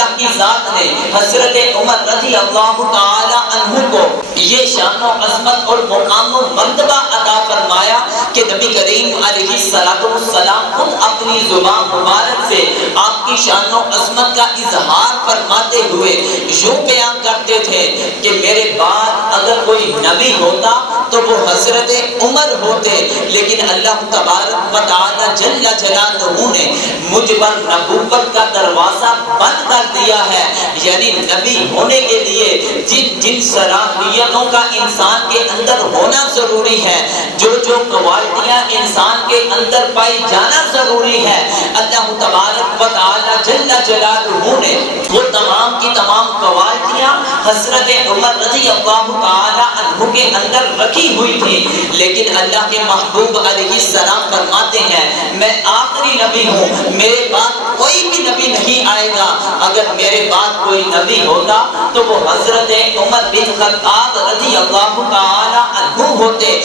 اللہ کی ذات نے حضرت عمر رضی اللہ تعالی عنہ کو یہ شان و عظمت اور مقام و مرتبہ عطا فرمایا کہ نبی کریم علیہ السلام خود اپنی زبان مبارک سے آپ کی شان و عظمت کا اظہار فرماتے ہوئے یوں بیان کرتے تھے کہ میرے بعد اگر کوئی نبی ہوتا تو وہ حضرت عمر ہوتے، لیکن اللہ تبارک و تعالی جل جلالہ نے مجھ پر نبوت کا دروازہ بند کر دیا ہے، یعنی نبی ہونے کے لیے جن صلاحیتوں کا انسان کے اندر ہونا ضروری ہے، جو کوالٹیاں انسان کے اندر پائی جانا ضروری ہے، اللہ تبارک و تعالی جل جلالہ نے وہ تمام کی تمام کوالٹیاں حضرت عمر رضی اللہ تعالی عنہ کے اندر رکھی ہوئی تھی، لیکن اللہ کے محبوب علیہ السلام فرماتے ہیں میں آخری نبی ہوں، میرے بعد کوئی بھی نبی نہیں آئے گا، اگر میرے بعد کوئی نبی ہوتا تو وہ حضرت عمر بن خطاب رضی اللہ تعالی عنہ ہوتے۔